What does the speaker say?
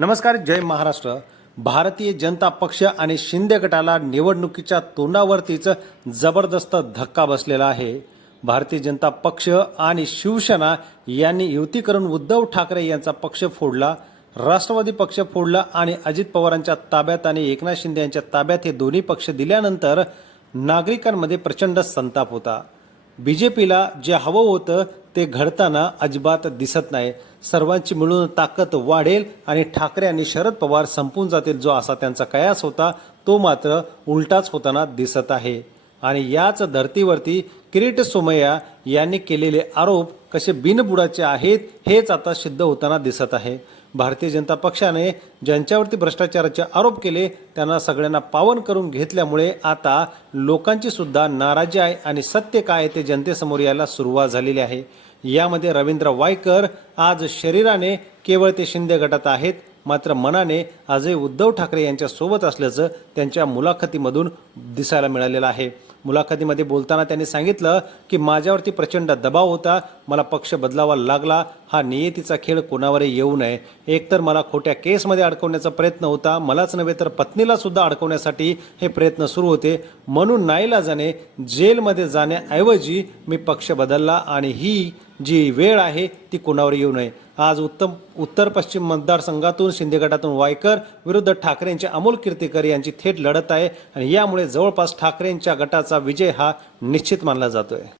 नमस्कार जय महाराष्ट्र. भारतीय जनता पक्ष आणि शिंदे गटाला निवडणुकीच्या तोंडावरतीच जबरदस्त धक्का बसलेला आहे. भारतीय जनता पक्ष आणि शिवसेना यांनी युती करून उद्धव ठाकरे यांचा पक्ष फोडला राष्ट्रवादी पक्ष फोडला आणि अजित पवारांच्या ताब्यात आणि एकनाथ शिंदे यांच्या ताब्यात हे दोन्ही पक्ष दिल्यानंतर नागरिकांमध्ये प्रचंड संताप होता. बी जे पीला जे हवं होतं ते घडताना अजिबात दिसत नाही. सर्वांची मिळून ताकद वाढेल आणि ठाकरे आणि शरद पवार संपून जातील जो असा त्यांचा कयास होता तो मात्र उलटाच होताना दिसत आहे. आणि याच धर्तीवरती किरीट सोमय्या यांनी केलेले आरोप कसे बिनबुडाचे आहेत हेच आता सिद्ध होताना दिसत आहे. भारतीय जनता पक्षाने ज्यांच्यावरती भ्रष्टाचाराचे आरोप केले त्यांना सगळ्यांना पावन करून घेतल्यामुळे आता लोकांची सुद्धा नाराजी आहे आणि सत्य काय आहे ते जनतेसमोर यायला सुरुवात झालेली आहे. यामध्ये रवींद्र वायकर आज शरीराने केवळ ते शिंदे गटात आहेत मात्र मनाने आजही उद्धव ठाकरे यांच्यासोबत असल्याचं त्यांच्या मुलाखतीमधून दिसायला मिळालेलं आहे. मुलाखतीमध्ये बोलताना त्यांनी सांगितलं की माझ्यावरती प्रचंड दबाव होता मला पक्ष बदलावा लागला हा नियतीचा खेळ कोणावरही येऊ नये. एकतर मला खोट्या केसमध्ये अडकवण्याचा प्रयत्न होता मलाच नव्हे तर पत्नीला सुद्धा अडकवण्यासाठी हे प्रयत्न सुरू होते. म्हणून नाईलाजाने जेलमध्ये जाण्याऐवजी मी पक्ष बदलला आणि ही जी वेळ आहे ती कोणावर येऊ नये. आज उत्तम उत्तर पश्चिम मतदारसंघातून शिंदे गटातून वायकर विरुद्ध ठाकरेंचे अमोल कीर्तीकर यांची थेट लढत आहे आणि यामुळे जवळपास ठाकरेंच्या गटाचा विजय हा निश्चित मानला जातोय.